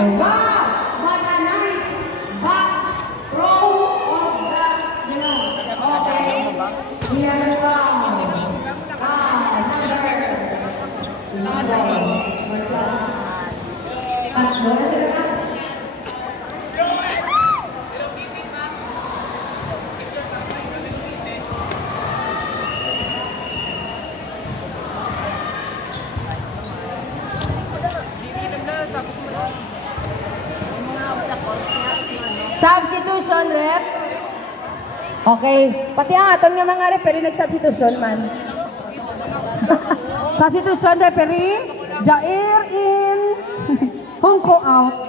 Wow! What a nice back throw of the, okay. Here we go. Tatlo na sila na. Substitution, rep. Okay. Pati ang aton nga mga referee nag-substitution man. Substitution, referee. Jair in. Hungko out.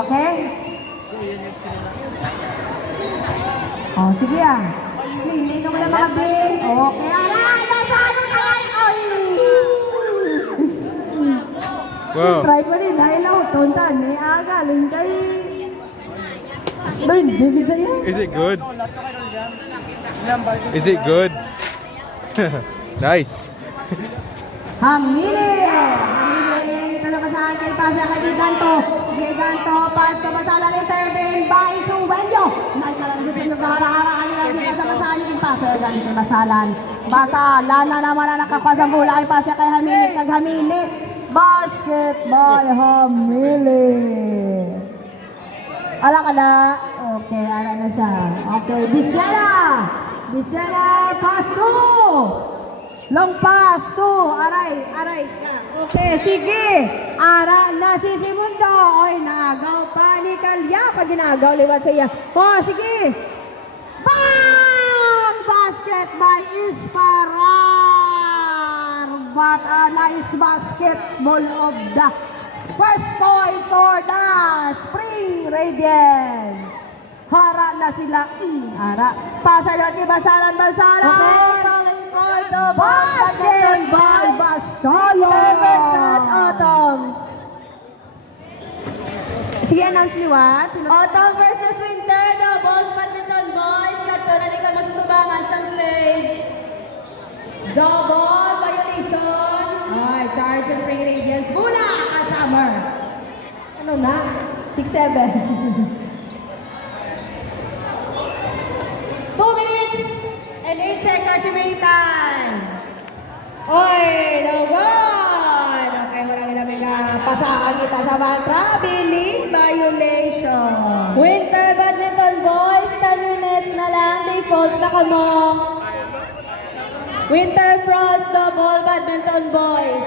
Okay. Oh, sige ah. Cleaning naman ang mga bin. Okay. Wow. Try pa rin, dahil ako, tontan, may aga, lingkay. Hindi sa'yo. Is it good? Is it good? Nice. Hamili! Hamili! Talo ka sa akin, pasa ka di Ganto. Di Ganto, pasto, masala rin intervene by Suwenyo. Naikalang gusto nyo kahara-hara kanila, di ka sa masalan yung paso. Ganito masalan. Basalan na naman na nakakasang hula kay pasa kay Hamili, kag Hamili. Basket by Hamili. Ala ka na. Okay, ala na siya. Okay, Bisyana! Bisyana, pass to! Long pass to! Aray ka. Okay, sige! Ara na si Simundo. Oy, nagaw pa ni Kalya. Pag ginagaw, liwat sa iya. Oh, sige! Bang! Basket by Isparar! What a nice basketball of the first point for the Spring Radiance. Hara na sila. Hara. Pasalot ni Basalan. Okay, calling for the Basket by Basalan. versus Autumn. Sige, announce liwat. Autumn versus Winter, the Bulls Badminton Boys. Kadto na di ka masutubangan sa stage. Double violation. Ay, charge and Spring Radiance. Bula ka, Summer. Ano na? 6-7. 2 minutes and 8 seconds remaining time. Oy, no good. Okay, walang ilamig ka. Pasakan kita sa mantra. Billing violation. Winter Badminton Boys, 10 minutes na lang. Default na ka mo. Winter Frost, the Ball Badminton Boys.